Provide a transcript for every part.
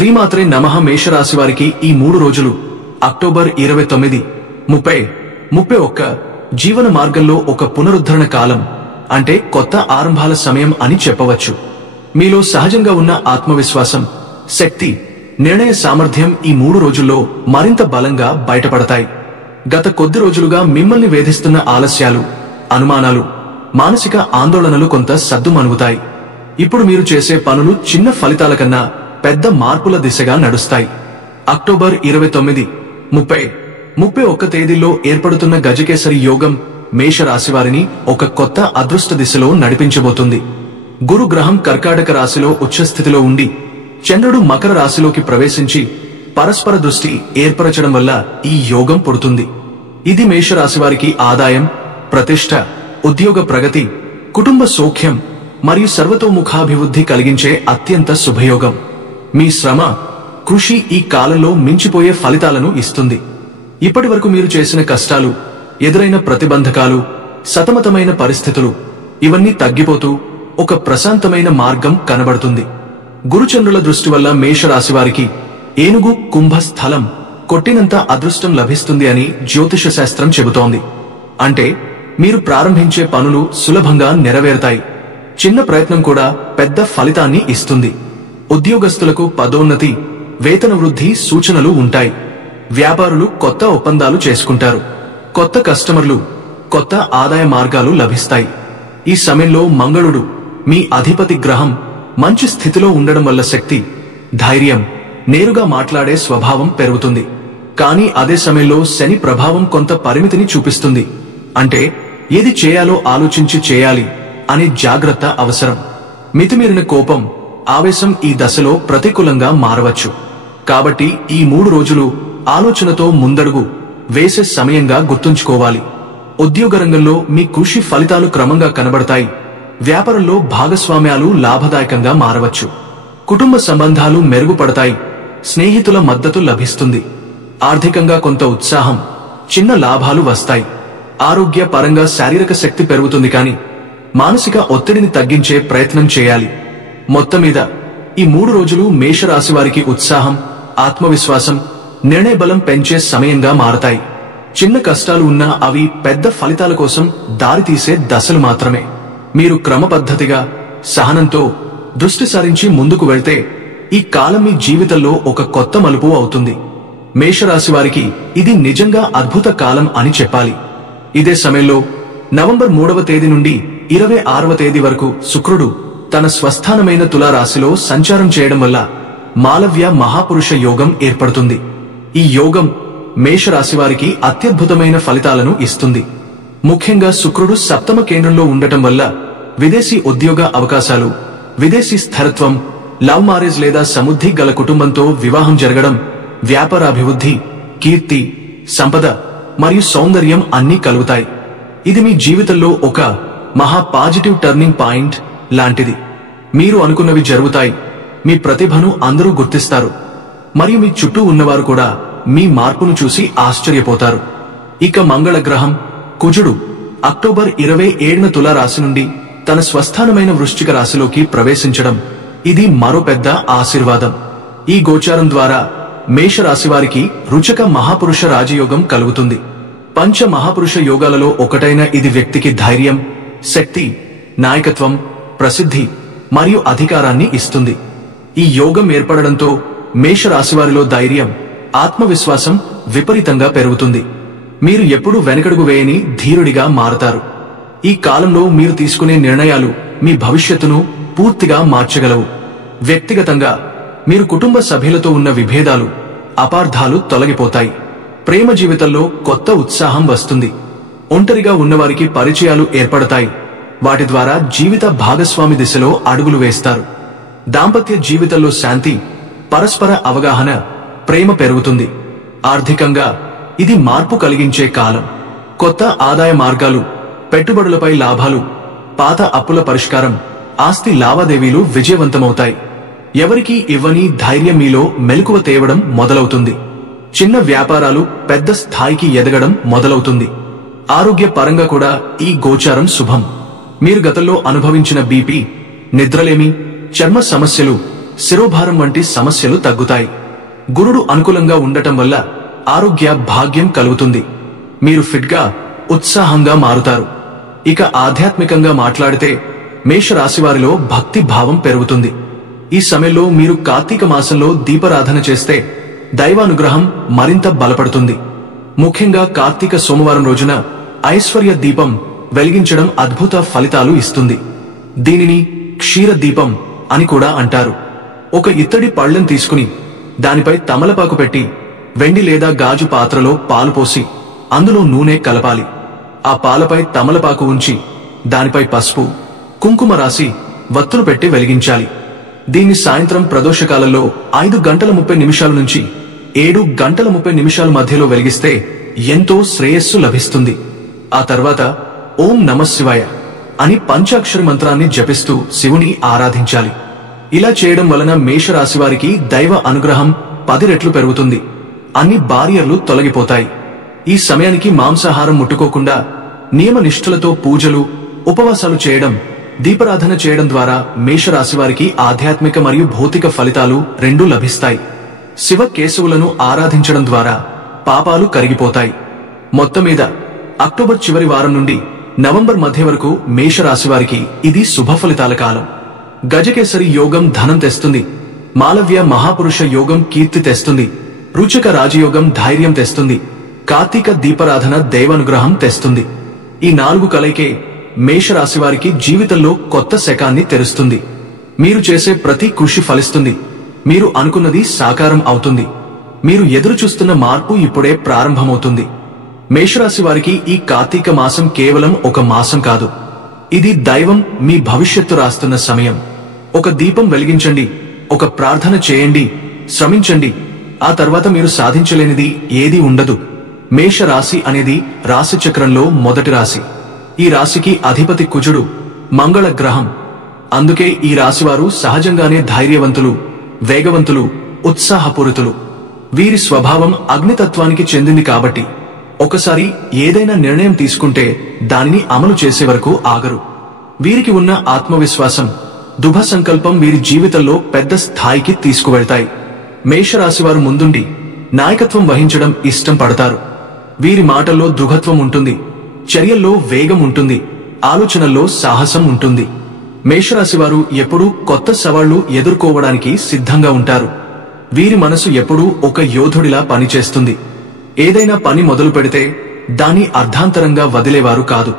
శ్రీమాత్రే నమః. మేషరాశి వారికి ఈ 3 రోజులు అక్టోబర్ 29, 30, 31 జీవన మార్గంలో ఒక పునరుద్ధరణ కాలం, అంటే కొత్త ఆరంభాల సమయం అని చెప్పవచ్చు. మీలో సహజంగా ఉన్న ఆత్మవిశ్వాసం, శక్తి, నిర్ణయ సామర్థ్యం ఈ 3 రోజుల్లో మరింత బలంగా బయటపడతాయి. గత కొద్ది రోజులుగా మిమ్మల్ని వేధిస్తున్న ఆలస్యాలు, అనుమానాలు, మానసిక ఆందోళనలు కొంత సద్దుమణుగుతాయి. ఇప్పుడు మీరు చేసే పనులు చిన్న ఫలితాల కన్నా పెద్ద మార్పుల దిశగా నడుస్తాయి. అక్టోబర్ 29, 30, 31 తేదీల్లో ఏర్పడుతున్న గజకేసరి యోగం మేషరాశివారిని ఒక కొత్త అదృష్ట దిశలో నడిపించబోతుంది. గురు గ్రహం కర్కాటక రాశిలో ఉచ్చస్థితిలో ఉండి చంద్రుడు మకర రాశిలోకి ప్రవేశించి పరస్పర దృష్టి ఏర్పరచడం వల్ల ఈ యోగం పుడుతుంది. ఇది మేషరాశివారికి ఆదాయం, ప్రతిష్ట, ఉద్యోగ ప్రగతి, కుటుంబ సౌఖ్యం మరియు సర్వతోముఖాభివృద్ధి కలిగించే అత్యంత శుభయోగం. మీ శ్రమ, కృషి ఈ కాలంలో మించిపోయే ఫలితాలను ఇస్తుంది. ఇప్పటివరకు మీరు చేసిన కష్టాలు, ఎదురైన ప్రతిబంధకాలు, సతమతమైన పరిస్థితులు ఇవన్నీ తగ్గిపోతూ ఒక ప్రశాంతమైన మార్గం కనబడుతుంది. గురుచంద్రుల దృష్టి వల్ల మేషరాశివారికి ఏనుగు, కుంభ స్థలం కొట్టినంత అదృష్టం లభిస్తుంది అని జ్యోతిష శాస్త్రం చెబుతోంది. అంటే మీరు ప్రారంభించే పనులు సులభంగా నెరవేరుతాయి. చిన్న ప్రయత్నం కూడా పెద్ద ఫలితాన్ని ఇస్తుంది. ఉద్యోగస్తులకు పదోన్నతి, వేతన వృద్ధి సూచనలు ఉంటాయి. వ్యాపారులు కొత్త ఒప్పందాలు చేసుకుంటారు. కొత్త కస్టమర్లు, కొత్త ఆదాయ మార్గాలు లభిస్తాయి. ఈ సమయంలో మంగళుడు, మీ అధిపతి గ్రహం, మంచి స్థితిలో ఉండడం వల్ల శక్తి, ధైర్యం, నేరుగా మాట్లాడే స్వభావం పెరుగుతుంది. కానీ అదే సమయంలో శని ప్రభావం కొంత పరిమితిని చూపిస్తుంది. అంటే ఏది చేయాలో ఆలోచించి చేయాలి అనే జాగ్రత్త అవసరం. మితిమీరిన కోపం, ఆవేశం ఈ దశలో ప్రతికూలంగా మారవచ్చు. కాబట్టి ఈ 3 రోజులు ఆలోచనతో ముందడుగు వేసే సమయంగా గుర్తుంచుకోవాలి. ఉద్యోగ రంగంలో మీ కృషి ఫలితాలు క్రమంగా కనబడతాయి. వ్యాపారంలో భాగస్వామ్యాలు లాభదాయకంగా మారవచ్చు. కుటుంబ సంబంధాలు మెరుగుపడతాయి. స్నేహితుల మద్దతు లభిస్తుంది. ఆర్థికంగా కొంత ఉత్సాహం, చిన్న లాభాలు వస్తాయి. ఆరోగ్య పరంగా శారీరక శక్తి పెరుగుతుంది. కానీ మానసిక ఒత్తిడిని తగ్గించే ప్రయత్నం చేయాలి. మొత్తం మీద ఈ 3 రోజులు మేషరాశి వారికి ఉత్సాహం, ఆత్మవిశ్వాసం, నిర్ణయ బలం పెంచే సమయంగా మారతాయి. చిన్న కష్టాలు ఉన్నా అవి పెద్ద ఫలితాల కోసం దారితీసే దశలు మాత్రమే. మీరు క్రమపద్ధతిగా, సహనంతో దృష్టి సారించి ముందుకు వెళ్తే ఈ కాలం మీ జీవితంలో ఒక కొత్త మలుపు అవుతుంది. మేషరాశి వారికి ఇది నిజంగా అద్భుత కాలం అని చెప్పాలి. ఇదే సమయంలో నవంబర్ 3వ తేదీ నుండి 26వ తేదీ వరకు శుక్రుడు తన స్వస్థానమైన తులారాశిలో సంచారం చేయడం వల్ల మాలవ్య మహాపురుష యోగం ఏర్పడుతుంది. ఈ యోగం మేషరాశి వారికి అత్యద్భుతమైన ఫలితాలను ఇస్తుంది. ముఖ్యంగా శుక్రుడు సప్తమ కేంద్రంలో ఉండటం వల్ల విదేశీ ఉద్యోగ అవకాశాలు, విదేశీ స్థిరత్వం, లవ్ మ్యారేజ్ లేదా సమృద్ధి గల కుటుంబంతో వివాహం జరగడం, వ్యాపారాభివృద్ధి, కీర్తి, సంపద మరియు సౌందర్యం అన్నీ కలుగుతాయి. ఇది మీ జీవితంలో ఒక మహా పాజిటివ్ టర్నింగ్ పాయింట్ లాంటిది. మీరు అనుకున్నవి జరుగుతాయి. మీ ప్రతిభను అందరూ గుర్తిస్తారు. మరియు మీ చుట్టూ ఉన్నవారు కూడా మీ మార్పును చూసి ఆశ్చర్యపోతారు. ఇక మంగళ గ్రహం కుజుడు అక్టోబర్ 27న తులారాశి నుండి తన స్వస్థానమైన వృశ్చిక రాశిలోకి ప్రవేశించడం, ఇది మరో పెద్ద ఆశీర్వాదం. ఈ గోచారం ద్వారా మేషరాశి వారికి రుచక మహాపురుష రాజయోగం కలుగుతుంది. పంచ మహాపురుష యోగాలలో ఒకటైన ఇది వ్యక్తికి ధైర్యం, శక్తి, నాయకత్వం, ప్రసిద్ధి మరియు అధికారాన్ని ఇస్తుంది. ఈ యోగం ఏర్పడడంతో మేషరాశివారిలో ధైర్యం, ఆత్మవిశ్వాసం విపరీతంగా పెరుగుతుంది. మీరు ఎప్పుడూ వెనకడుగు వేయని ధీరుడిగా మారతారు. ఈ కాలంలో మీరు తీసుకునే నిర్ణయాలు మీ భవిష్యత్తును పూర్తిగా మార్చగలవు. వ్యక్తిగతంగా మీరు కుటుంబ సభ్యులతో ఉన్న విభేదాలు, అపార్థాలు తొలగిపోతాయి. ప్రేమ జీవితంలో కొత్త ఉత్సాహం వస్తుంది. ఒంటరిగా ఉన్నవారికి పరిచయాలు ఏర్పడతాయి. వాటి ద్వారా జీవిత భాగస్వామి దిశలో అడుగులు వేస్తారు. దాంపత్య జీవితంలో శాంతి, పరస్పర అవగాహన, ప్రేమ పెరుగుతుంది. ఆర్థికంగా ఇది మార్పు కలిగించే కాలం. కొత్త ఆదాయ మార్గాలు, పెట్టుబడులపై లాభాలు, పాత అప్పుల పరిష్కారం, ఆస్తి లావాదేవీలు విజయవంతమవుతాయి. ఎవరికీ ఇవ్వని ధైర్యం మీలో మెలకువ తేవడం మొదలవుతుంది. చిన్న వ్యాపారాలు పెద్ద స్థాయికి ఎదగడం మొదలవుతుంది. ఆరోగ్య పరంగా కూడా ఈ గోచారం శుభం. మీరు గతంలో అనుభవించిన బీపీ, నిద్రలేమి, చర్మ సమస్యలు, శిరోభారం వంటి సమస్యలు తగ్గుతాయి. గురుడు అనుకూలంగా ఉండటం వల్ల ఆరోగ్య భాగ్యం కలుగుతుంది. మీరు ఫిట్గా, ఉత్సాహంగా మారుతారు. ఇక ఆధ్యాత్మికంగా మాట్లాడితే మేషరాశివారిలో భక్తి భావం పెరుగుతుంది. ఈ సమయంలో మీరు కార్తీక మాసంలో దీపారాధన చేస్తే దైవానుగ్రహం మరింత బలపడుతుంది. ముఖ్యంగా కార్తీక సోమవారం రోజున ఐశ్వర్య దీపం వెలిగించడం అద్భుత ఫలితాలు ఇస్తుంది. దీనిని క్షీర దీపం అని కూడా అంటారు. ఒక ఇత్తడి పళ్ళెం తీసుకుని దానిపై తమలపాకు పెట్టి వెండి లేదా గాజు పాత్రలో పాలు పోసి అందులో నూనె కలపాలి. ఆ పాలపై తమలపాకు ఉంచి దానిపై పసుపు, కుంకుమ రాసి వత్తులు పెట్టి వెలిగించాలి. దీన్ని సాయంత్రం ప్రదోషకాలంలో 5:30 నుంచి 7:30 మధ్యలో వెలిగిస్తే ఎంతో శ్రేయస్సు లభిస్తుంది. ఆ తర్వాత ఓం నమఃశివాయ అని పంచాక్షరి మంత్రాన్ని జపిస్తూ శివుని ఆరాధించాలి. ఇలా చేయడం వలన మేషరాశివారికి దైవ అనుగ్రహం 10 రెట్లు పెరుగుతుంది. అన్ని బారియర్లు తొలగిపోతాయి. ఈ సమయానికి మాంసాహారం ముట్టుకోకుండా నియమనిష్ఠులతో పూజలు, ఉపవాసాలు చేయడం, దీపారాధన చేయడం ద్వారా మేషరాశివారికి ఆధ్యాత్మిక మరియు భౌతిక ఫలితాలు రెండూ లభిస్తాయి. శివ కేశవులను ఆరాధించడం ద్వారా పాపాలు కరిగిపోతాయి. మొత్తం మీద అక్టోబర్ చివరి వారం నుండి నవంబర్ మధ్య వరకు మేషరాశివారికి ఇది శుభ ఫలితాల కాలం. గజకేసరి యోగం ధనం తెస్తుంది. మాలవ్య మహాపురుష యోగం కీర్తి తెస్తుంది. రుచక రాజయోగం ధైర్యం తెస్తుంది. కార్తీక దీపారాధన దైవానుగ్రహం తెస్తుంది. ఈ 4 కలయికే మేషరాశివారికి జీవితంలో కొత్త శకాన్ని తెరుస్తుంది. మీరు చేసే ప్రతి కృషి ఫలిస్తుంది. మీరు అనుకున్నది సాకారం అవుతుంది. మీరు ఎదురు చూస్తున్న మార్పు ఇప్పుడే ప్రారంభమవుతుంది. మేషరాశి వారికి ఈ కార్తీక మాసం కేవలం ఒక మాసం కాదు. ఇది దైవం మీ భవిష్యత్తు రాస్తున్న సమయం. ఒక దీపం వెలిగించండి, ఒక ప్రార్థన చేయండి, శ్రమించండి. ఆ తర్వాత మీరు సాధించలేనిది ఏదీ ఉండదు. మేషరాశి అనేది రాశి చక్రంలో మొదటి రాశి. ఈ రాశికి అధిపతి కుజుడు, మంగళ గ్రహం. అందుకే ఈ రాశివారు సహజంగానే ధైర్యవంతులు, వేగవంతులు, ఉత్సాహపూరితులు. వీరి స్వభావం అగ్నితత్వానికి చెందింది కాబట్టి ఒకసారి ఏదైనా నిర్ణయం తీసుకుంటే దానిని అమలు చేసే వరకు ఆగరు. వీరికి ఉన్న ఆత్మవిశ్వాసం, దృఢ సంకల్పం వీరి జీవితంలో పెద్ద స్థాయికి తీసుకువెళ్తాయి. మేషరాశివారు ముందుండి నాయకత్వం వహించడం ఇష్టం పడతారు. వీరి మాటల్లో దృఢత్వం ఉంటుంది, చర్యల్లో వేగం ఉంటుంది, ఆలోచనల్లో సాహసం ఉంటుంది. మేషరాశివారు ఎప్పుడూ కొత్త సవాళ్లు ఎదుర్కోవడానికి సిద్ధంగా ఉంటారు. వీరి మనసు ఎప్పుడూ ఒక యోధుడిలా పనిచేస్తుంది. ఏదైనా పని మొదలు పెడితే దాన్ని అర్ధాంతరంగా వదిలేవారు కాదు.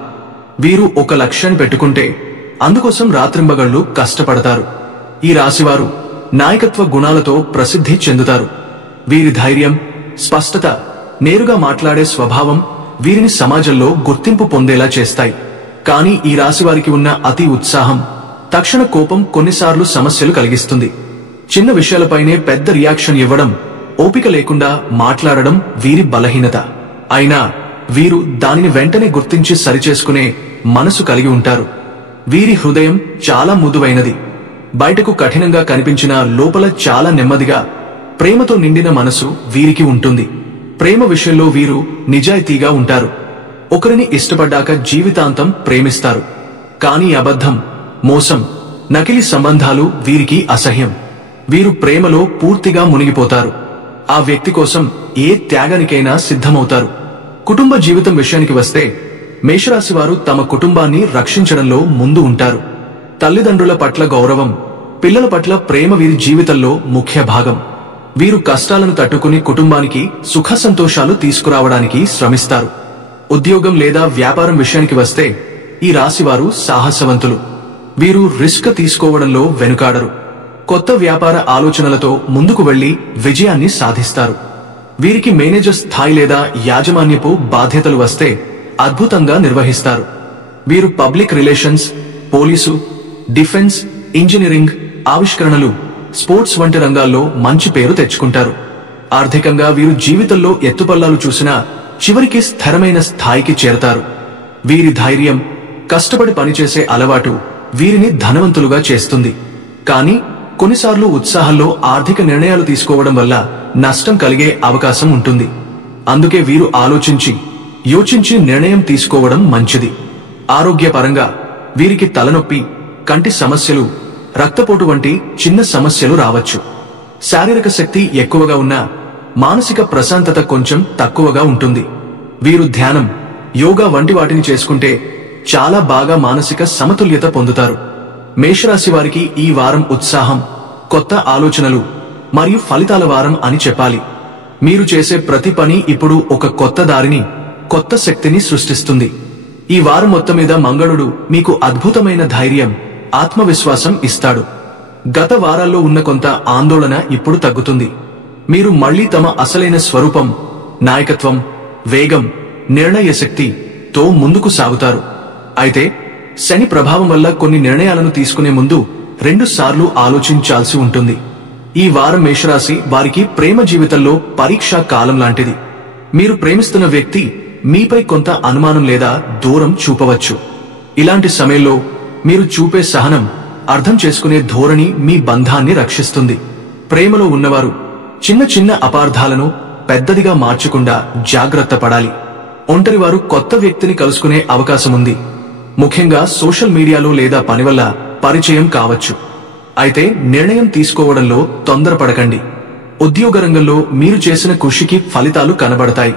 వీరు ఒక లక్ష్యాన్ని పెట్టుకుంటే అందుకోసం రాత్రింబగళ్లు కష్టపడతారు. ఈ రాశివారు నాయకత్వ గుణాలతో ప్రసిద్ధి చెందుతారు. వీరి ధైర్యం, స్పష్టత, నేరుగా మాట్లాడే స్వభావం వీరిని సమాజంలో గుర్తింపు పొందేలా చేస్తాయి. కానీ ఈ రాశివారికి ఉన్న అతి ఉత్సాహం, తక్షణ కోపం కొన్నిసార్లు సమస్యలు కలిగిస్తుంది. చిన్న విషయాలపైనే పెద్ద రియాక్షన్ ఇవ్వడం, ఓపిక లేకుండా మాట్లాడడం వీరి బలహీనత. అయినా వీరు దానిని వెంటనే గుర్తించి సరిచేసుకునే మనసు కలిగి ఉంటారు. వీరి హృదయం చాలా మృదువైనది. బయటకు కఠినంగా కనిపించినా లోపల చాలా నెమ్మదిగా, ప్రేమతో నిండిన మనసు వీరికి ఉంటుంది. ప్రేమ విషయంలో వీరు నిజాయితీగా ఉంటారు. ఒకరిని ఇష్టపడ్డాక జీవితాంతం ప్రేమిస్తారు. కానీ అబద్ధం, మోసం, నకిలీ సంబంధాలు వీరికి అసహ్యం. వీరు ప్రేమలో పూర్తిగా మునిగిపోతారు. ఆ వ్యక్తి కోసం ఏ త్యాగానికైనా సిద్ధమవుతారు. కుటుంబ జీవితం విషయానికి వస్తే మేషరాశి వారు తమ కుటుంబాన్ని రక్షించడంలో ముందు ఉంటారు. తల్లిదండ్రుల పట్ల గౌరవం, పిల్లల పట్ల ప్రేమ వీరి జీవితంలో ముఖ్య భాగం. వీరు కష్టాలను తట్టుకుని కుటుంబానికి సుఖ సంతోషాలు తీసుకురావడానికి శ్రమిస్తారు. ఉద్యోగం లేదా వ్యాపారం విషయానికి వస్తే ఈ రాశివారు సాహసవంతులు. వీరు రిస్క్ తీసుకోవడంలో వెనుకాడరు. కొత్త వ్యాపార ఆలోచనలతో ముందుకు వెళ్లి విజయాన్ని సాధిస్తారు. వీరికి మేనేజర్ స్థాయి లేదా యాజమాన్యపు బాధ్యతలు వస్తే అద్భుతంగా నిర్వహిస్తారు. వీరు public relations, police, defence, engineering, ఆవిష్కరణలు, స్పోర్ట్స్ వంటి రంగాల్లో మంచి పేరు తెచ్చుకుంటారు. ఆర్థికంగా వీరు జీవితంలో ఎత్తుపల్లాలు చూసినా చివరికి స్థిరమైన స్థాయికి చేరతారు. వీరి ధైర్యం, కష్టపడి పనిచేసే అలవాటు వీరిని ధనవంతులుగా చేస్తుంది. కానీ కొన్నిసార్లు ఉత్సాహంలో ఆర్థిక నిర్ణయాలు తీసుకోవడం వల్ల నష్టం కలిగే అవకాశం ఉంటుంది. అందుకే వీరు యోచించి నిర్ణయం తీసుకోవడం మంచిది. ఆరోగ్యపరంగా వీరికి తలనొప్పి, కంటి సమస్యలు, రక్తపోటు వంటి చిన్న సమస్యలు రావచ్చు. శారీరక శక్తి ఎక్కువగా ఉన్నా మానసిక ప్రశాంతత కొంచెం తక్కువగా ఉంటుంది. వీరు ధ్యానం, యోగా వంటి వాటిని చేసుకుంటే చాలా బాగా మానసిక సమతుల్యత పొందుతారు. మేషరాశి వారికి ఈ వారం ఉత్సాహం, కొత్త ఆలోచనలు మరియు ఫలితాల వారం అని చెప్పాలి. మీరు చేసే ప్రతి పని ఇప్పుడు ఒక కొత్త దారిని, కొత్త శక్తిని సృష్టిస్తుంది. ఈ వారం మొత్తం మీద మంగళుడు మీకు అద్భుతమైన ధైర్యం, ఆత్మవిశ్వాసం ఇస్తాడు. గత వారాల్లో ఉన్న కొంత ఆందోళన ఇప్పుడు తగ్గుతుంది. మీరు మళ్లీ తమ అసలైన స్వరూపం, నాయకత్వం, వేగం, నిర్ణయ శక్తితో ముందుకు సాగుతారు. అయితే శని ప్రభావం వల్ల కొన్ని నిర్ణయాలను తీసుకునే ముందు 2 సార్లు ఆలోచించాల్సి ఉంటుంది. ఈ వారం మేషరాశి వారికి ప్రేమ జీవితంలో పరీక్షా కాలం లాంటిది. మీరు ప్రేమిస్తున్న వ్యక్తి మీపై కొంత అనుమానం లేదా దూరం చూపవచ్చు. ఇలాంటి సమయంలో మీరు చూపే సహనం, అర్థం చేసుకునే ధోరణి మీ బంధాన్ని రక్షిస్తుంది. ప్రేమలో ఉన్నవారు చిన్న చిన్న అపార్థాలను పెద్దదిగా మార్చకుండా జాగ్రత్త పడాలి. ఒంటరివారు కొత్త వ్యక్తిని కలుసుకునే అవకాశముంది. ముఖ్యంగా సోషల్ మీడియాలో లేదా పని వల్ల పరిచయం కావచ్చు. అయితే నిర్ణయం తీసుకోవడంలో తొందరపడకండి. ఉద్యోగ రంగంలో మీరు చేసిన కృషికి ఫలితాలు కనబడతాయి.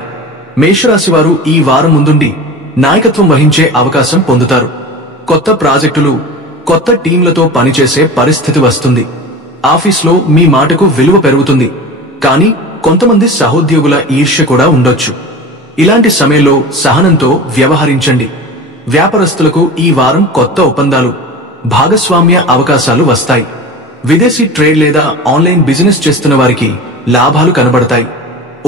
మేషరాశి వారు ఈ వారం ముందుండి నాయకత్వం వహించే అవకాశం పొందుతారు. కొత్త ప్రాజెక్టులు, కొత్త టీంలతో పనిచేసే పరిస్థితి వస్తుంది. ఆఫీస్లో మీ మాటకు విలువ పెరుగుతుంది. కానీ కొంతమంది సహోద్యోగుల ఈర్ష్య కూడా ఉండొచ్చు. ఇలాంటి సమయంలో సహనంతో వ్యవహరించండి. వ్యాపారస్తులకు ఈ వారం కొత్త ఒప్పందాలు, భాగస్వామ్య అవకాశాలు వస్తాయి. విదేశీ ట్రేడ్ లేదా ఆన్లైన్ బిజినెస్ చేస్తున్న వారికి లాభాలు కనబడతాయి.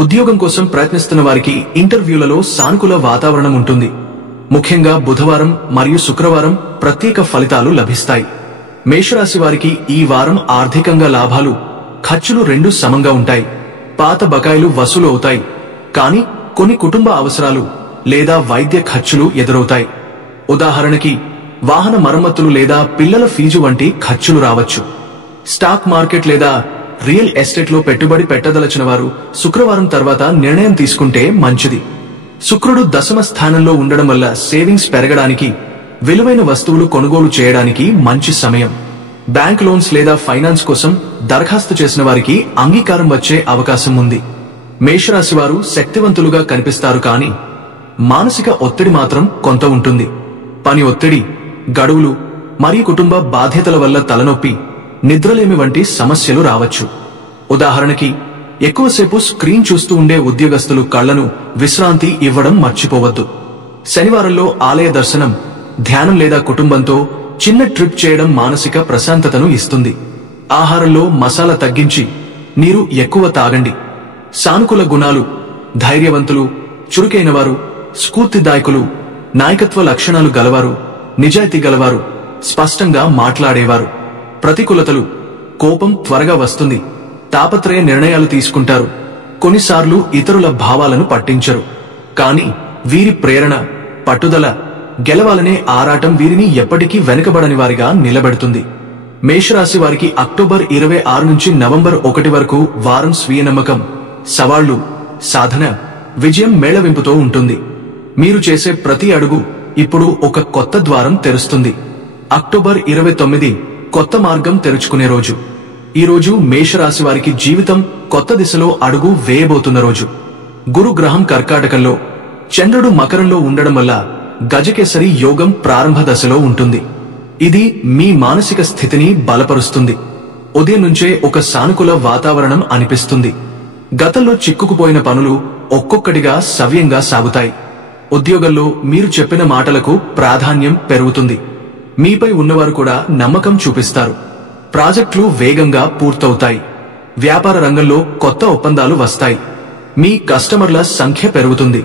ఉద్యోగం కోసం ప్రయత్నిస్తున్న వారికి ఇంటర్వ్యూలలో సానుకూల వాతావరణం ఉంటుంది. ముఖ్యంగా బుధవారం మరియు శుక్రవారం ప్రత్యేక ఫలితాలు లభిస్తాయి. మేషరాశి వారికి ఈ వారం ఆర్థికంగా లాభాలు, ఖర్చులు 2 సమంగా ఉంటాయి. పాత బకాయిలు వసూలు అవుతాయి. కానీ కొన్ని కుటుంబ అవసరాలు లేదా వైద్య ఖర్చులు ఎదురవుతాయి. ఉదాహరణకి వాహన మరమ్మతులు లేదా పిల్లల ఫీజు వంటి ఖర్చులు రావచ్చు. స్టాక్ మార్కెట్ లేదా రియల్ ఎస్టేట్ లో పెట్టుబడి పెట్టదలచిన వారు శుక్రవారం తర్వాత నిర్ణయం తీసుకుంటే మంచిది. శుక్రుడు దశమ స్థానంలో ఉండడం వల్ల సేవింగ్స్ పెరగడానికి, విలువైన వస్తువులు కొనుగోలు చేయడానికి మంచి సమయం. బ్యాంక్ లోన్స్ లేదా ఫైనాన్స్ కోసం దరఖాస్తు చేసిన వారికి అంగీకారం వచ్చే అవకాశం ఉంది. మేషరాశి వారు శక్తివంతులుగా కనిపిస్తారు. కానీ మానసిక ఒత్తిడి మాత్రం కొంత ఉంటుంది. పని ఒత్తిడి, గడువులు మరియు కుటుంబ బాధ్యతల వల్ల తలనొప్పి, నిద్రలేమి వంటి సమస్యలు రావచ్చు. ఉదాహరణకి ఎక్కువసేపు స్క్రీన్ చూస్తూ ఉండే ఉద్యోగస్తులు కళ్లను విశ్రాంతి ఇవ్వడం మర్చిపోవద్దు. శనివారంలో ఆలయ దర్శనం, ధ్యానం లేదా కుటుంబంతో చిన్న ట్రిప్ చేయడం మానసిక ప్రశాంతతను ఇస్తుంది. ఆహారంలో మసాలా తగ్గించి నీరు ఎక్కువ తాగండి. సానుకూల గుణాలు, ధైర్యవంతులు, చురుకైనవారు, స్ఫూర్తిదాయకులు, నాయకత్వ లక్షణాలు గలవారు, నిజాయితీ గలవారు, స్పష్టంగా మాట్లాడేవారు. ప్రతికూలతలు, కోపం త్వరగా వస్తుంది. తాపత్రయ నిర్ణయాలు తీసుకుంటారు. కొన్నిసార్లు ఇతరుల భావాలను పట్టించరు. కానీ వీరి ప్రేరణ, పట్టుదల, గెలవాలనే ఆరాటం వీరిని ఎప్పటికీ వెనుకబడని వారిగా నిలబెడుతుంది. మేషరాశి వారికి అక్టోబర్ 26 నుంచి నవంబర్ 1 వరకు వారం స్వీయ నమ్మకం, సవాళ్లు, సాధన, విజయం మేళవింపుతో ఉంటుంది. మీరు చేసే ప్రతి అడుగు ఇప్పుడు ఒక కొత్త ద్వారం తెరుస్తుంది. అక్టోబర్ 29 కొత్త మార్గం తెరుచుకునే రోజు. ఈ రోజు మేషరాశి వారికి జీవితం కొత్త దిశలో అడుగు వేయబోతున్న రోజు. గురు గ్రహం కర్కాటకంలో, చంద్రుడు మకరంలో ఉండడం వల్ల గజకేసరి యోగం ప్రారంభ దశలో ఉంటుంది. ఇది మీ మానసిక స్థితిని బలపరుస్తుంది. ఉదయం నుంచే ఒక సానుకూల వాతావరణం అనిపిస్తుంది. గతంలో చిక్కుకుపోయిన పనులు ఒక్కొక్కటిగా సవ్యంగా సాగుతాయి. ఉద్యోగంలో మీరు చెప్పిన మాటలకు ప్రాధాన్యం పెరుగుతుంది. మీపై ఉన్నవారు కూడా నమ్మకం చూపిస్తారు. ప్రాజెక్టులు వేగంగా పూర్తవుతాయి. వ్యాపార రంగంలో కొత్త ఒప్పందాలు వస్తాయి. మీ కస్టమర్ల సంఖ్య పెరుగుతుంది.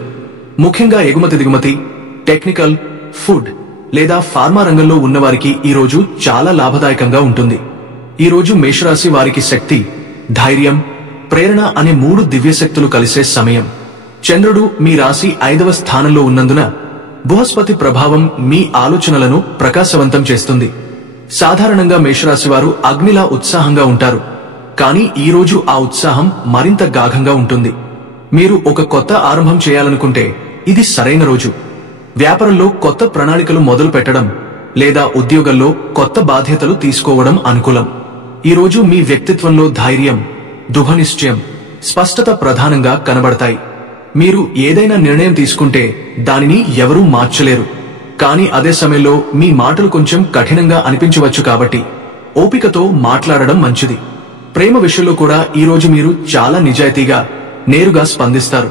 ముఖ్యంగా ఎగుమతి దిగుమతి, టెక్నికల్, ఫుడ్ లేదా ఫార్మా రంగంలో ఉన్నవారికి ఈ రోజు చాలా లాభదాయకంగా ఉంటుంది. ఈ రోజు మేషరాశి వారికి శక్తి, ధైర్యం, ప్రేరణ అనే 3 దివ్యశక్తులు కలిసే సమయం. చంద్రుడు మీ రాశి 5వ స్థానంలో ఉన్నందున బృహస్పతి ప్రభావం మీ ఆలోచనలను ప్రకాశవంతం చేస్తుంది. సాధారణంగా మేషరాశి వారు అగ్నిలా ఉత్సాహంగా ఉంటారు. కానీ ఈ రోజు ఆ ఉత్సాహం మరింత గాఢంగా ఉంటుంది. మీరు ఒక కొత్త ఆరంభం చేయాలనుకుంటే ఇది సరైన రోజు. వ్యాపారంలో కొత్త ప్రణాళికలు మొదలు పెట్టడం, లేదా ఉద్యోగంలో కొత్త బాధ్యతలు తీసుకోవడం అనుకూలం. ఈరోజు మీ వ్యక్తిత్వంలో ధైర్యం, దృఢనిశ్చయం, స్పష్టత ప్రధానంగా కనబడతాయి. మీరు ఏదైనా నిర్ణయం తీసుకుంటే దానిని ఎవరూ మార్చలేరు. కానీ అదే సమయంలో మీ మాటలు కొంచెం కఠినంగా అనిపించవచ్చు, కాబట్టి ఓపికతో మాట్లాడడం మంచిది. ప్రేమ విషయంలో కూడా ఈరోజు మీరు చాలా నిజాయితీగా, నేరుగా స్పందిస్తారు.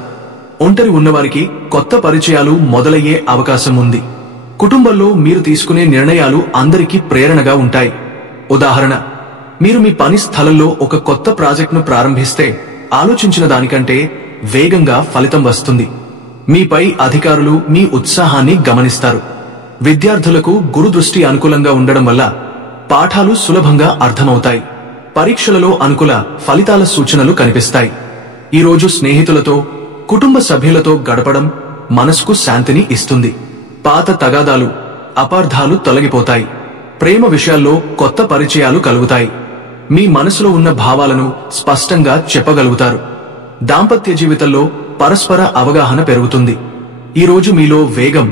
ఒంటరి ఉన్నవారికి కొత్త పరిచయాలు మొదలయ్యే అవకాశం ఉంది. కుటుంబంలో మీరు తీసుకునే నిర్ణయాలు అందరికీ ప్రేరణగా ఉంటాయి. ఉదాహరణ, మీరు మీ పని స్థలంలో ఒక కొత్త ప్రాజెక్టును ప్రారంభిస్తే ఆలోచించిన దానికంటే వేగంగా ఫలితం వస్తుంది. మీపై అధికారులు మీ ఉత్సాహాన్ని గమనిస్తారు. విద్యార్థులకు గురు దృష్టి అనుకూలంగా ఉండడం వల్ల పాఠాలు సులభంగా అర్థమవుతాయి. పరీక్షలలో అనుకూల ఫలితాల సూచనలు కనిపిస్తాయి. ఈరోజు స్నేహితులతో, కుటుంబ సభ్యులతో గడపడం మనసుకు శాంతిని ఇస్తుంది. పాత తగాదాలు, అపార్థాలు తొలగిపోతాయి. ప్రేమ విషయాల్లో కొత్త పరిచయాలు కలుగుతాయి. మీ మనసులో ఉన్న భావాలను స్పష్టంగా చెప్పగలుగుతారు. దాంపత్య జీవితంలో పరస్పర అవగాహన పెరుగుతుంది. ఈరోజు మీలో వేగం,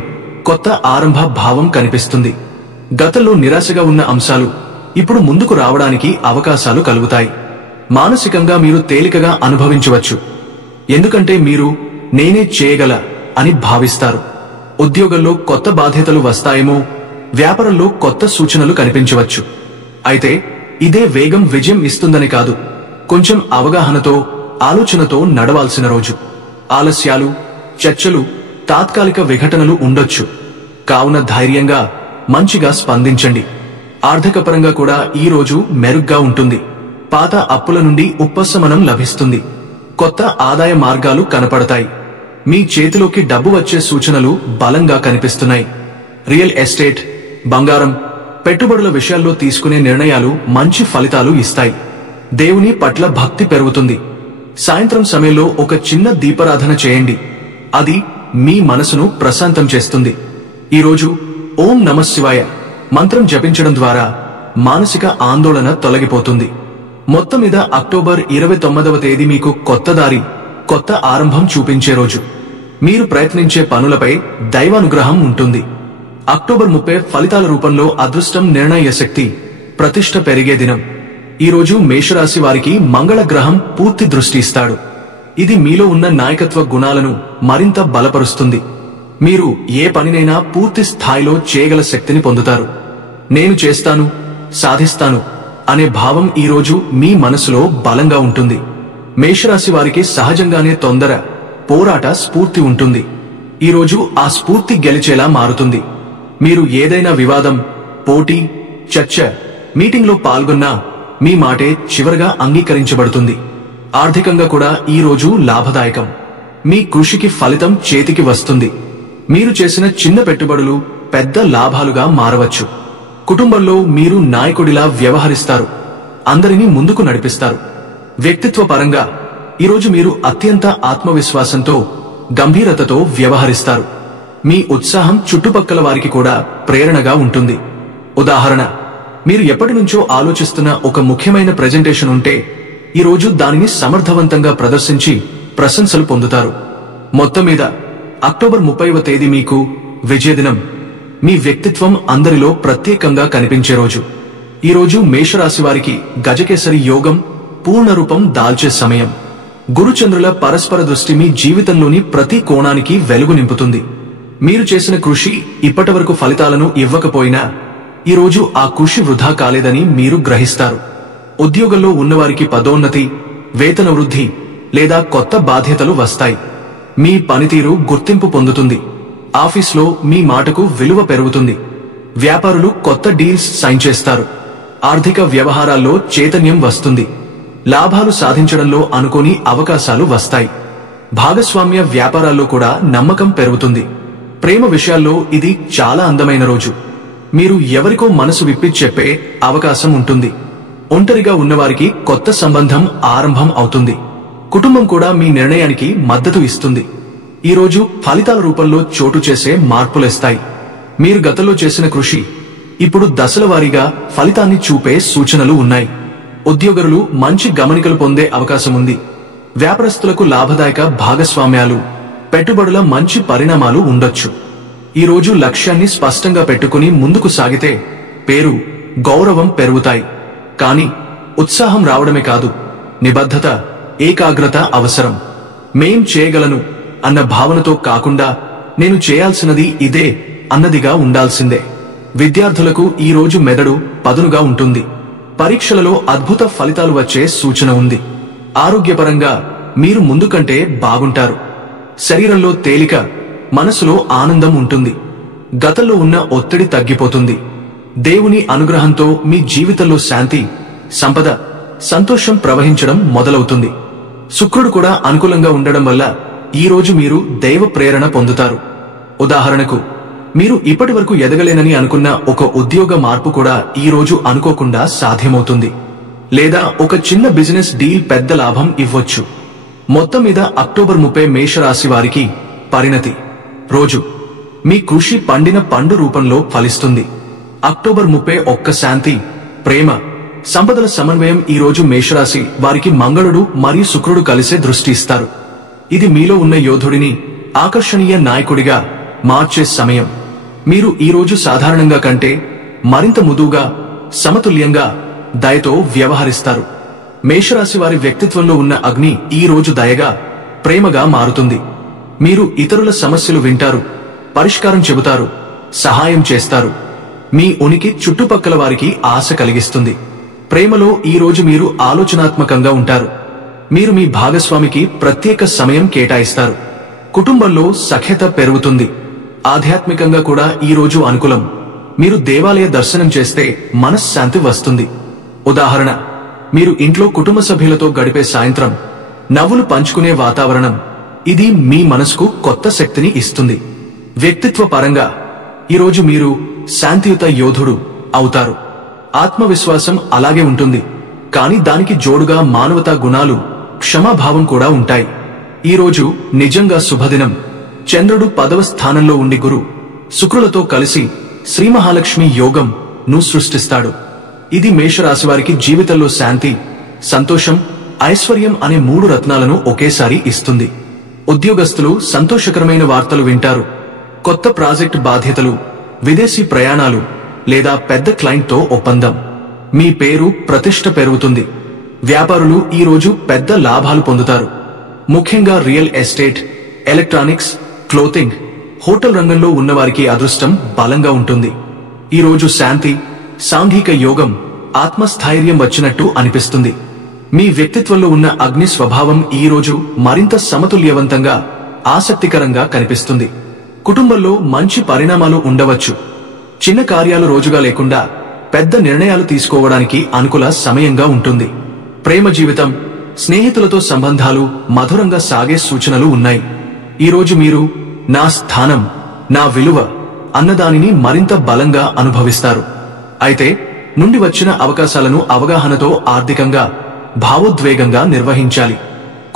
కొత్త ఆరంభ భావం కనిపిస్తుంది. గతంలో నిరాశగా ఉన్న అంశాలు ఇప్పుడు ముందుకు రావడానికి అవకాశాలు కలుగుతాయి. మానసికంగా మీరు తేలికగా అనుభవించవచ్చు, ఎందుకంటే మీరు నేనే చేయగల అని భావిస్తారు. ఉద్యోగంలో కొత్త బాధ్యతలు వస్తాయేమో, వ్యాపారంలో కొత్త సూచనలు కనిపించవచ్చు. అయితే ఇదే వేగం విజయం ఇస్తుందని కాదు, కొంచెం అవగాహనతో, ఆలోచనతో నడవాల్సిన రోజు. ఆలస్యాలు, చర్చలు, తాత్కాలిక విఘటనలు ఉండొచ్చు. కావున ధైర్యంగా, మంచిగా స్పందించండి. ఆర్థికపరంగా కూడా ఈ రోజు మెరుగ్గా ఉంటుంది. పాత అప్పుల నుండి ఉపశమనం లభిస్తుంది. కొత్త ఆదాయ మార్గాలు కనపడతాయి. మీ చేతిలోకి డబ్బు వచ్చే సూచనలు బలంగా కనిపిస్తున్నాయి. రియల్ ఎస్టేట్, బంగారం, పెట్టుబడుల విషయాల్లో తీసుకునే నిర్ణయాలు మంచి ఫలితాలు ఇస్తాయి. దేవుని పట్ల భక్తి పెరుగుతుంది. సాయంత్రం సమయంలో ఒక చిన్న దీపారాధన చేయండి. అది మీ మనసును ప్రశాంతం చేస్తుంది. ఈరోజు ఓం నమఃశివాయ మంత్రం జపించడం ద్వారా మానసిక ఆందోళన తొలగిపోతుంది. మొత్తం మీద అక్టోబర్ 29వ తేదీ మీకు కొత్త దారి, కొత్త ఆరంభం చూపించే రోజు. మీరు ప్రయత్నించే పనులపై దైవానుగ్రహం ఉంటుంది. అక్టోబర్ 30 ఫలితాల రూపంలో అదృష్టం, నిర్ణయ శక్తి, ప్రతిష్ట పెరిగే దినం. ఈరోజు మేషరాశి వారికి మంగళ గ్రహం పూర్తి దృష్టి ఇస్తాడు. ఇది మీలో ఉన్న నాయకత్వ గుణాలను మరింత బలపరుస్తుంది. మీరు ఏ పనినైనా పూర్తి స్థాయిలో చేయగల శక్తిని పొందుతారు. నేను చేస్తాను, సాధిస్తాను అనే భావం ఈరోజు మీ మనసులో బలంగా ఉంటుంది. మేషరాశి వారికి సహజంగానే తొందర, పోరాట స్ఫూర్తి ఉంటుంది. ఈరోజు ఆ స్ఫూర్తి గెలిచేలా మారుతుంది. మీరు ఏదైనా వివాదం, పోటీ, చర్చ, మీటింగ్లో పాల్గొన్నా మీ మాటే చివరగా అంగీకరించబడుతుంది. ఆర్థికంగా కూడా ఈ రోజు లాభదాయకం. మీ కృషికి ఫలితం చేతికి వస్తుంది. మీరు చేసిన చిన్న పెట్టుబడులు పెద్ద లాభాలుగా మారవచ్చు. కుటుంబంలో మీరు నాయకుడిలా వ్యవహరిస్తారు. అందరినీ ముందుకు నడిపిస్తారు. వ్యక్తిత్వ పరంగా ఈరోజు మీరు అత్యంత ఆత్మవిశ్వాసంతో, గంభీరతతో వ్యవహరిస్తారు. మీ ఉత్సాహం చుట్టుపక్కల వారికి కూడా ప్రేరణగా ఉంటుంది. ఉదాహరణ, మీరు ఎప్పటినుంచో ఆలోచిస్తున్న ఒక ముఖ్యమైన ప్రెజెంటేషన్ ఉంటే ఈరోజు దానిని సమర్థవంతంగా ప్రదర్శించి ప్రశంసలు పొందుతారు. మొత్తం మీద అక్టోబర్ 30వ తేదీ మీకు విజయదినం. మీ వ్యక్తిత్వం అందరిలో ప్రత్యేకంగా కనిపించే రోజు. ఈరోజు మేషరాశి వారికి గజకేసరి యోగం పూర్ణరూపం దాల్చే సమయం. గురుచంద్రుల పరస్పర దృష్టి మీ జీవితంలోని ప్రతి కోణానికి వెలుగు నింపుతుంది. మీరు చేసిన కృషి ఇప్పటివరకు ఫలితాలను ఇవ్వకపోయినా ఈరోజు ఆ కృషి వృధా కాలేదని మీరు గ్రహిస్తారు. ఉద్యోగంలో ఉన్నవారికి పదోన్నతి, వేతన వృద్ధి లేదా కొత్త బాధ్యతలు వస్తాయి. మీ పనితీరు గుర్తింపు పొందుతుంది. ఆఫీస్లో మీ మాటకు విలువ పెరుగుతుంది. వ్యాపారులు కొత్త డీల్స్ సైన్ చేస్తారు. ఆర్థిక వ్యవహారాల్లో చైతన్యం వస్తుంది. లాభాలు సాధించడంలో అనుకోని అవకాశాలు వస్తాయి. భాగస్వామ్య వ్యాపారాల్లో కూడా నమ్మకం పెరుగుతుంది. ప్రేమ విషయాల్లో ఇది చాలా అందమైన రోజు. మీరు ఎవరికో మనసు విప్పి చెప్పే అవకాశం ఉంటుంది. ఒంటరిగా ఉన్నవారికి కొత్త సంబంధం ఆరంభం అవుతుంది. కుటుంబం కూడా మీ నిర్ణయానికి మద్దతు ఇస్తుంది. ఈరోజు ఫలితాల రూపంలో చోటు చేసే మార్పులేస్తాయి. మీరు గతంలో చేసిన కృషి ఇప్పుడు దశల వారీగా ఫలితాన్ని చూపే సూచనలు ఉన్నాయి. ఉద్యోగులు మంచి గమనికలు పొందే అవకాశం ఉంది. వ్యాపారస్తులకు లాభదాయక భాగస్వామ్యాలు, పెట్టుబడుల మంచి పరిణామాలు ఉండొచ్చు. ఈ రోజు లక్ష్యాన్ని స్పష్టంగా పెట్టుకుని ముందుకు సాగితే పేరు, గౌరవం పెరుగుతాయి. కానీ ఉత్సాహం రావడమే కాదు, నిబద్ధత, ఏకాగ్రత అవసరం. మేం చేయగలను అన్న భావనతో కాకుండా నేను చేయాల్సినది ఇదే అన్నదిగా ఉండాల్సిందే. విద్యార్థులకు ఈ రోజు మెదడు పదునుగా ఉంటుంది. పరీక్షలలో అద్భుత ఫలితాలు వచ్చే సూచన ఉంది. ఆరోగ్యపరంగా మీరు ముందు కంటే బాగుంటారు. శరీరంలో తేలిక, మనసులో ఆనందం ఉంటుంది. గతంలో ఉన్న ఒత్తిడి తగ్గిపోతుంది. దేవుని అనుగ్రహంతో మీ జీవితంలో శాంతి, సంపద, సంతోషం ప్రవహించడం మొదలవుతుంది. శుక్రుడు కూడా అనుకూలంగా ఉండడం వల్ల ఈ రోజు మీరు దైవ ప్రేరణ పొందుతారు. ఉదాహరణకు, మీరు ఇప్పటివరకు ఎదగలేనని అనుకున్న ఒక ఉద్యోగ మార్పు కూడా ఈ రోజు అనుకోకుండా సాధ్యమవుతుంది. లేదా ఒక చిన్న బిజినెస్ డీల్ పెద్ద లాభం ఇవ్వొచ్చు. మొత్తం మీద అక్టోబర్ 30 మేషరాశి వారికి పరిణతి రోజు. మీ కృషి పండిన పండు రూపంలో ఫలిస్తుంది. అక్టోబర్ 31 శాంతి, ప్రేమ, సంపదల సమన్వయం. ఈ రోజు మేషరాశి వారికి మంగళుడు మరియు శుక్రుడు కలిసే దృష్టి ఇస్తారు. ఇది మీలో ఉన్న యోధుడిని ఆకర్షణీయ నాయకుడిగా మార్చే సమయం. మీరు ఈ రోజు సాధారణంగా కంటే మరింత మృదువుగా, సమతుల్యంగా, దయతో వ్యవహరిస్తారు. మేషరాశి వారి వ్యక్తిత్వంలో ఉన్న అగ్ని ఈ రోజు దయగా, ప్రేమగా మారుతుంది. మీరు ఇతరుల సమస్యలు వింటారు, పరిష్కారం చెబుతారు, సహాయం చేస్తారు. మీ ఉనికి చుట్టుపక్కల వారికి ఆశ కలిగిస్తుంది. ప్రేమలో ఈ రోజు మీరు ఆలోచనాత్మకంగా ఉంటారు. మీరు మీ భాగస్వామికి ప్రత్యేక సమయం కేటాయిస్తారు. కుటుంబంలో సఖ్యత పెరుగుతుంది. ఆధ్యాత్మికంగా కూడా ఈ రోజు అనుకూలం. మీరు దేవాలయ దర్శనం చేస్తే మనశ్శాంతి వస్తుంది. ఉదాహరణ, మీరు ఇంట్లో కుటుంబ సభ్యులతో గడిపే సాయంత్రం, నవ్వులు పంచుకునే వాతావరణం, ఇది మీ మనసుకు కొత్త శక్తిని ఇస్తుంది. వ్యక్తిత్వ పరంగా ఈరోజు మీరు శాంతియుత యోధుడు అవుతారు. ఆత్మవిశ్వాసం అలాగే ఉంటుంది, కానీ దానికి జోడుగా మానవతా గుణాలు, క్షమాభావం కూడా ఉంటాయి. ఈరోజు నిజంగా శుభదినం. చంద్రుడు 10వ స్థానంలో ఉండి గురు, శుక్రులతో కలిసి శ్రీ మహాలక్ష్మి యోగం ను సృష్టిస్తాడు. ఇది మేషరాశివారికి జీవితంలో శాంతి, సంతోషం, ఐశ్వర్యం అనే 3 రత్నాలను ఒకేసారి ఇస్తుంది. ఉద్యోగస్తులు సంతోషకరమైన వార్తలు వింటారు. కొత్త ప్రాజెక్టు బాధ్యతలు, విదేశీ ప్రయాణాలు లేదా పెద్ద క్లయింట్తో ఒప్పందం. మీ పేరు, ప్రతిష్ట పెరుగుతుంది. వ్యాపారులు ఈ రోజు పెద్ద లాభాలు పొందుతారు. ముఖ్యంగా real estate, electronics, clothing, hotel రంగంలో ఉన్నవారికి అదృష్టం బలంగా ఉంటుంది. ఈ రోజు శాంతి, సాంఘిక యోగం, ఆత్మస్థైర్యం వచ్చినట్టు అనిపిస్తుంది. మీ వ్యక్తిత్వంలో ఉన్న అగ్ని స్వభావం ఈ రోజు మరింత సమతుల్యవంతంగా, ఆసక్తికరంగా కనిపిస్తుంది. కుటుంబంలో మంచి పరిణామాలు ఉండవచ్చు. చిన్న కార్యాలు రోజుగా లేకుండా పెద్ద నిర్ణయాలు తీసుకోవడానికి అనుకూల సమయంగా ఉంటుంది. ప్రేమ జీవితం, స్నేహితులతో సంబంధాలు మధురంగా సాగే సూచనలు ఉన్నాయి. ఈ రోజు మీరు నా స్థానం, నా విలువ అన్నదానిని మరింత బలంగా అనుభవిస్తారు. అయితే నుండి వచ్చిన అవకాశాలను అవగాహనతో ఆర్థికంగా, భావోద్వేగంగా నిర్వహించాలి.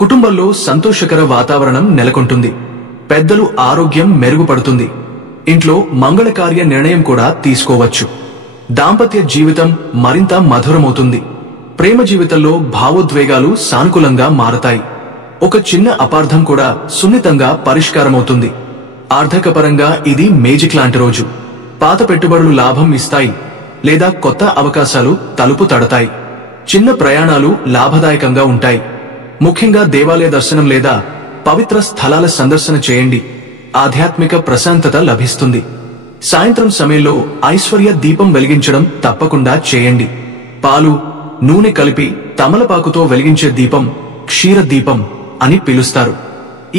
కుటుంబంలో సంతోషకర వాతావరణం నెలకొంటుంది. పెద్దలు ఆరోగ్యం మెరుగుపడుతుంది. ఇంట్లో మంగళకార్య నిర్ణయం కూడా తీసుకోవచ్చు. దాంపత్య జీవితం మరింత మధురమవుతుంది. ప్రేమ జీవితంలో భావోద్వేగాలు సానుకూలంగా మారతాయి. ఒక చిన్న అపార్థం కూడా సున్నితంగా పరిష్కారమవుతుంది. ఆర్థికపరంగా ఇది మేజిక్ లాంటి రోజు. పాత పెట్టుబడులు లాభం ఇస్తాయి లేదా కొత్త అవకాశాలు తలుపు తడతాయి. చిన్న ప్రయాణాలు లాభదాయకంగా ఉంటాయి. ముఖ్యంగా దేవాలయ దర్శనం లేదా పవిత్ర స్థలాల సందర్శన చేయండి. ఆధ్యాత్మిక ప్రశాంతత లభిస్తుంది. సాయంత్రం సమయంలో ఐశ్వర్య దీపం వెలిగించడం తప్పకుండా చేయండి. పాలు, నూనె కలిపి తమలపాకుతో వెలిగించే దీపం క్షీర దీపం అని పిలుస్తారు.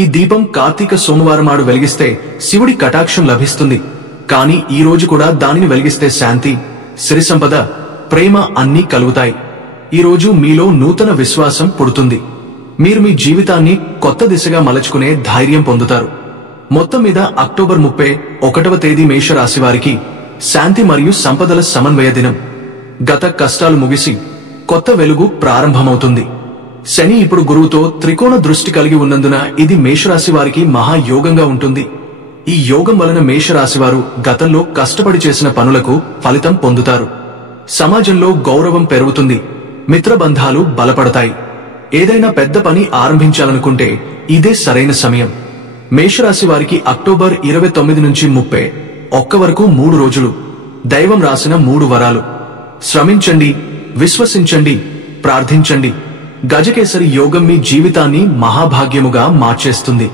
ఈ దీపం కార్తీక సోమవారమాడు వెలిగిస్తే శివుడి కటాక్షం లభిస్తుంది. కానీ ఈ రోజు కూడా దానిని వెలిగిస్తే శాంతి, సిరి సంపద, ప్రేమ అన్నీ కలుగుతాయి. ఈ రోజు మీలో నూతన విశ్వాసం పుడుతుంది. మీరు మీ జీవితాన్ని కొత్త దిశగా మలచుకునే ధైర్యం పొందుతారు. మొత్తం మీద అక్టోబర్ 31వ తేదీ మేషరాశి వారికి శాంతి మరియు సంపదల సమన్వయ దినం. గత కష్టాలు ముగిసి కొత్త వెలుగు ప్రారంభమవుతుంది. శని ఇప్పుడు గురువుతో త్రికోణ దృష్టి కలిగి ఉన్నందున ఇది మేషరాశి వారికి మహాయోగంగా ఉంటుంది. ఈ యోగం వలన మేషరాశివారు గతంలో కష్టపడి చేసిన పనులకు ఫలితం పొందుతారు. సమాజంలో గౌరవం పెరుగుతుంది. మిత్రబంధాలు బలపడతాయి. ఏదైనా పెద్ద పని ఆరంభించాలనుకుంటే ఇదే సరైన సమయం. మేషరాశి వారికి అక్టోబర్ 29 నుంచి 31 వరకు 3 రోజులు. దైవం రాసిన 3 వరాలు. శ్రమించండి, విశ్వసించండి, ప్రార్థించండి. గజకేసరి యోగం మీ జీవితాన్ని మహాభాగ్యముగా మార్చేస్తుంది.